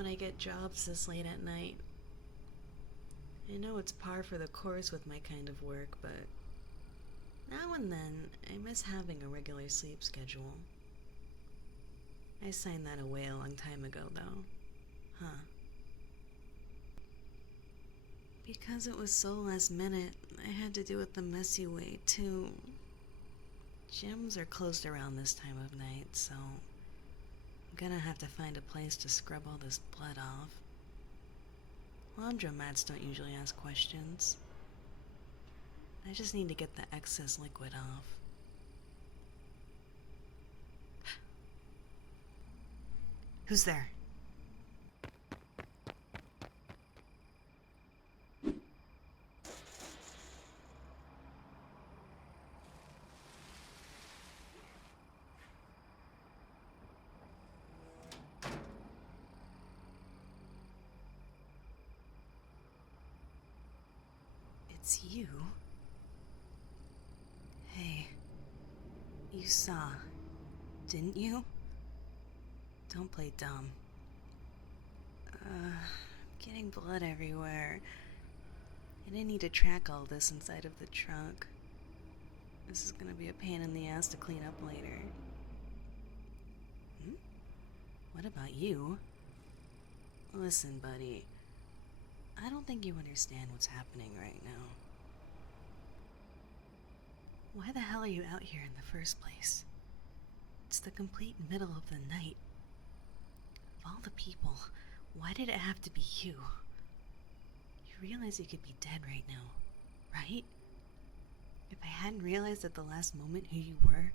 when I get jobs this late at night. I know it's par for the course with my kind of work, but now and then I miss having a regular sleep schedule. I signed that away a long time ago, though. Huh. Because it was so last minute, I had to do it the messy way, too. Gyms are closed around this time of night, so I'm gonna have to find a place to scrub all this blood off. Laundromats don't usually ask questions. I just need to get the excess liquid off. Who's there? It's you? Hey, you saw, didn't you? Don't play dumb. I'm getting blood everywhere. I didn't need to track all this inside of the trunk. This is gonna be a pain in the ass to clean up later. What about you? Listen, buddy. I don't think you understand what's happening right now. Why the hell are you out here in the first place? It's the complete middle of the night. Of all the people, why did it have to be you? You realize you could be dead right now, right? If I hadn't realized at the last moment who you were,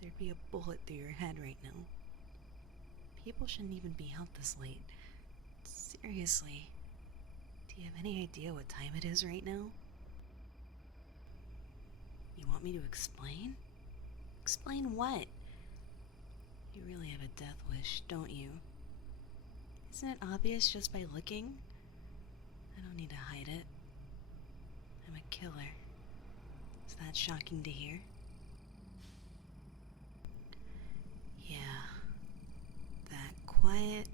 there'd be a bullet through your head right now. People shouldn't even be out this late. Seriously. Do you have any idea what time it is right now? You want me to explain? Explain what? You really have a death wish, don't you? Isn't it obvious just by looking? I don't need to hide it. I'm a killer. Is that shocking to hear? Yeah. That quiet,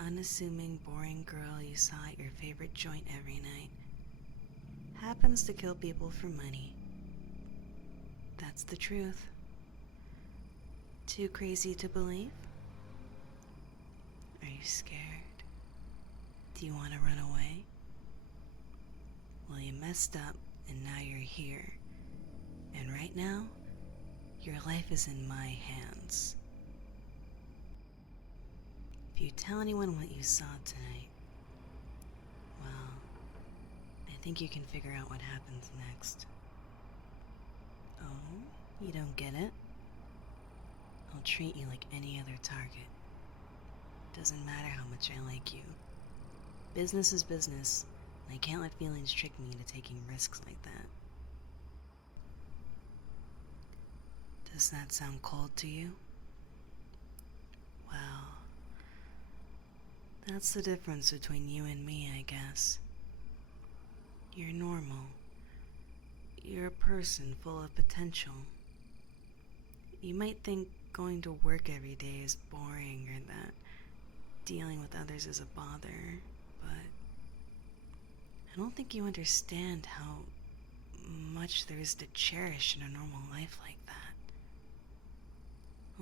unassuming, boring girl you saw at your favorite joint every night happens to kill people for money. That's the truth. Too crazy to believe? Are you scared? Do you want to run away? Well, you messed up and now you're here. And right now, your life is in my hands. If you tell anyone what you saw tonight, well, I think you can figure out what happens next. Oh, you don't get it? I'll treat you like any other target. Doesn't matter how much I like you. Business is business, and I can't let feelings trick me into taking risks like that. Does that sound cold to you? Well, that's the difference between you and me, I guess. You're normal. You're a person full of potential. You might think going to work every day is boring or that dealing with others is a bother, but I don't think you understand how much there is to cherish in a normal life like that.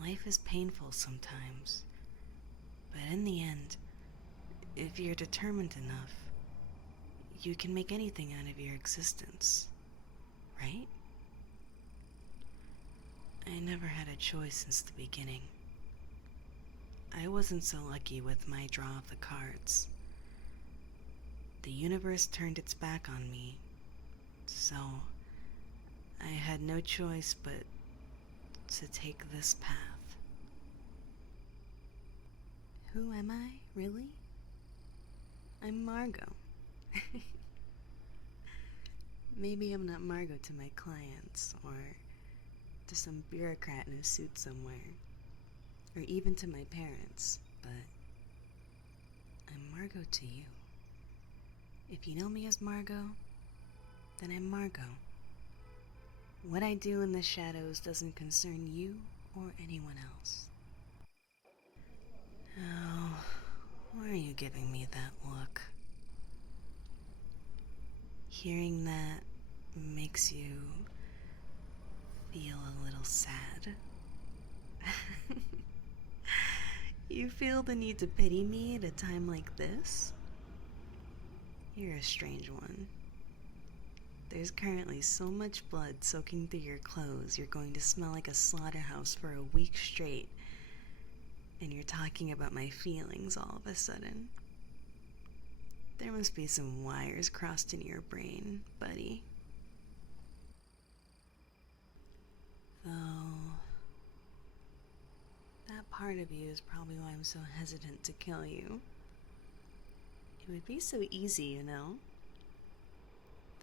Life is painful sometimes, but in the end, if you're determined enough, you can make anything out of your existence, right? I never had a choice since the beginning. I wasn't so lucky with my draw of the cards. The universe turned its back on me, so I had no choice but to take this path. Who am I, really? I'm Margot. Maybe I'm not Margot to my clients, or to some bureaucrat in a suit somewhere, or even to my parents, but I'm Margot to you. If you know me as Margot, then I'm Margot. What I do in the shadows doesn't concern you or anyone else. Oh, Why are you giving me that look? Hearing that makes you feel a little sad. You feel the need to pity me at a time like this? You're a strange one. There's currently so much blood soaking through your clothes, you're going to smell like a slaughterhouse for a week straight. And you're talking about my feelings all of a sudden. There must be some wires crossed in your brain, buddy. Though, that part of you is probably why I'm so hesitant to kill you. It would be so easy, you know?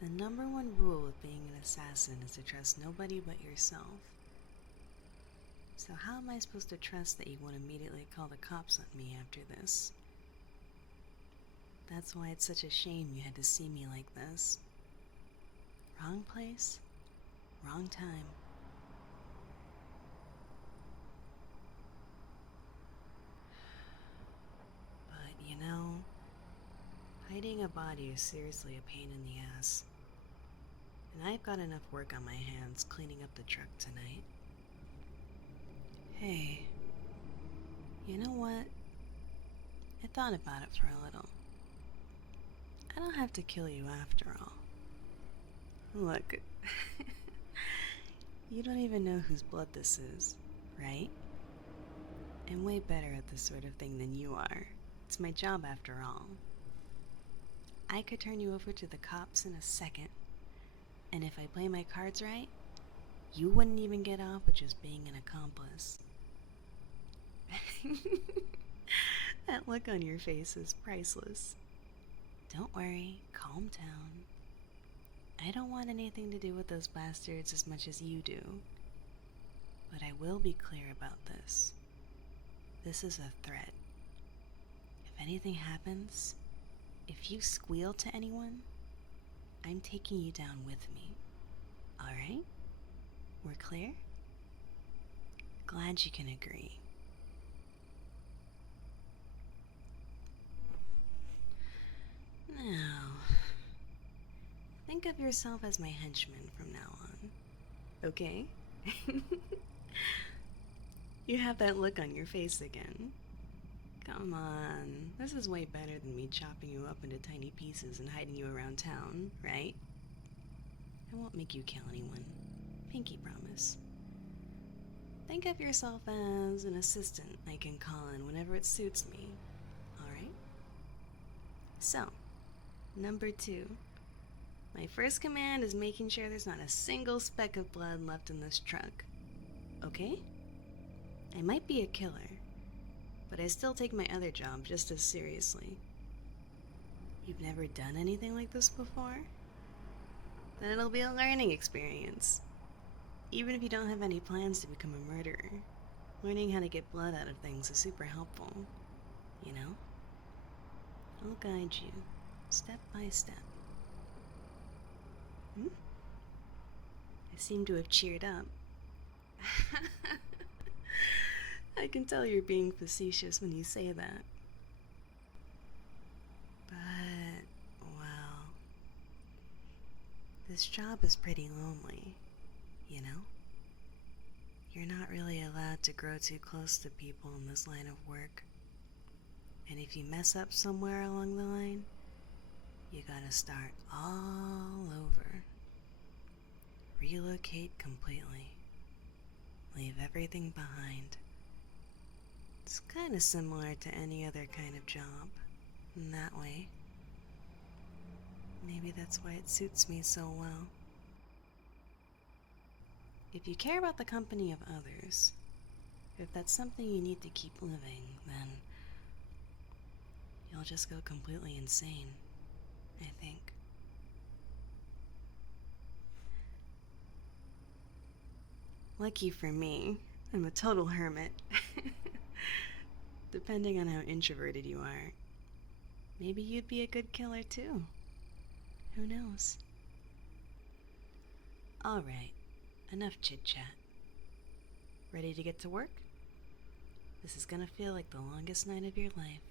The number one rule of being an assassin is to trust nobody but yourself. So how am I supposed to trust that you won't immediately call the cops on me after this? That's why it's such a shame you had to see me like this. Wrong place, wrong time. But you know, hiding a body is seriously a pain in the ass. And I've got enough work on my hands cleaning up the truck tonight. Hey, you know what? I thought about it for a little. I don't have to kill you after all. Look, you don't even know whose blood this is, right? I'm way better at this sort of thing than you are. It's my job after all. I could turn you over to the cops in a second. And if I play my cards right, you wouldn't even get off with just being an accomplice. That look on your face is priceless. Don't worry, calm down. I don't want anything to do with those bastards as much as you do. But I will be clear about this. This is a threat. If anything happens, if you squeal to anyone, I'm taking you down with me. Alright? We're clear? Glad you can agree. Now, think of yourself as my henchman from now on, okay? You have that look on your face again. Come on, this is way better than me chopping you up into tiny pieces and hiding you around town, right? I won't make you kill anyone. Pinky promise. Think of yourself as an assistant I can call in whenever it suits me, alright? So, number 2. My first command is making sure there's not a single speck of blood left in this truck. Okay? I might be a killer, but I still take my other job just as seriously. You've never done anything like this before? Then it'll be a learning experience. Even if you don't have any plans to become a murderer, learning how to get blood out of things is super helpful, you know? I'll guide you, step by step. I seem to have cheered up. I can tell you're being facetious when you say that. But, well, this job is pretty lonely, you know? You're not really allowed to grow too close to people in this line of work. And if you mess up somewhere along the line, you gotta start all over. Relocate completely. Leave everything behind. It's kind of similar to any other kind of job, in that way. Maybe that's why it suits me so well. If you care about the company of others, if that's something you need to keep living, then you'll just go completely insane, I think. Lucky for me, I'm a total hermit. Depending on how introverted you are, maybe you'd be a good killer too. Who knows? Alright, enough chit-chat. Ready to get to work? This is gonna feel like the longest night of your life.